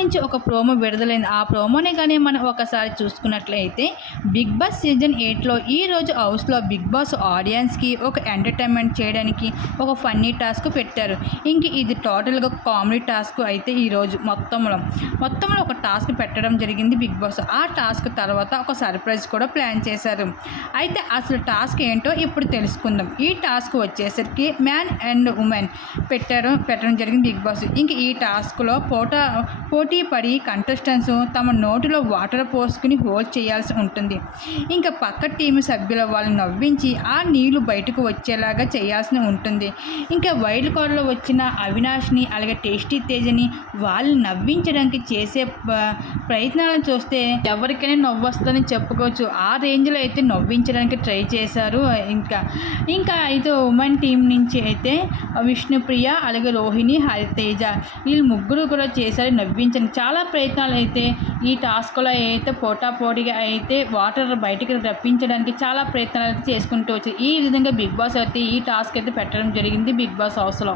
నుంచి ఒక ప్రోమో విడుదలైంది. ఆ ప్రోమోనే కానీ మనం ఒకసారి చూసుకున్నట్లయితే బిగ్ బాస్ సీజన్ ఎయిట్లో ఈరోజు హౌస్లో బిగ్ బాస్ ఆడియన్స్కి ఒక ఎంటర్టైన్మెంట్ చేయడానికి ఒక ఫన్నీ టాస్క్ పెట్టారు. ఇంక ఇది టోటల్గా కామెడీ టాస్క్ అయితే ఈరోజు మొత్తంలో. మొత్తంలో ఒక టాస్క్ పెట్టడం జరిగింది బిగ్ బాస్. ఆ టాస్క్ తర్వాత ఒక సర్ప్రైజ్ కూడా ప్లాన్ చేశారు. అయితే అసలు టాస్క్ ఏంటో ఇప్పుడు తెలుసుకుందాం. ఈ టాస్క్ వచ్చేసరికి మ్యాన్ అండ్ ఉమెన్ పెట్టారు పెట్టడం జరిగింది బిగ్ బాస్. ఇంక ఈ టాస్క్లో పోటా పోటీ పడి కంటెస్టెంట్స్ తమ నోటిలో వాటర్ పోసుకుని హోల్డ్ చేయాల్సి ఉంటుంది. ఇంకా పక్క టీం సభ్యుల వాళ్ళని నవ్వించి ఆ నీళ్ళు బయటకు వచ్చేలాగా చేయాల్సి ఉంటుంది. ఇంకా వైల్డ్ కార్డ్లో వచ్చిన అవినాష్ని అలాగే టేస్టీ తేజని వాళ్ళని నవ్వించడానికి చేసే ప్రయత్నాలను చూస్తే ఎవరికైనా నవ్వు వస్తుందని చెప్పుకోవచ్చు. ఆ రేంజ్లో అయితే నవ్వించడానికి ట్రై చేశారు ఇంకా. ఇంకా అయితే ఉమెన్ టీం నుంచి అయితే విష్ణుప్రియ అలాగే రోహిణి హరితేజ వీళ్ళు ముగ్గురు కూడా చేశారు ప్రయత్నించండి చాలా ప్రయత్నాలు అయితే ఈ టాస్క్లో అయితే పోటాపోటీగా అయితే వాటర్ బయటికి రప్పించడానికి చాలా ప్రయత్నాలు అయితే చేసుకుంటూ వచ్చారు. ఈ విధంగా బిగ్ బాస్ అయితే ఈ టాస్క్ అయితే పెట్టడం జరిగింది బిగ్ బాస్ హౌస్లో.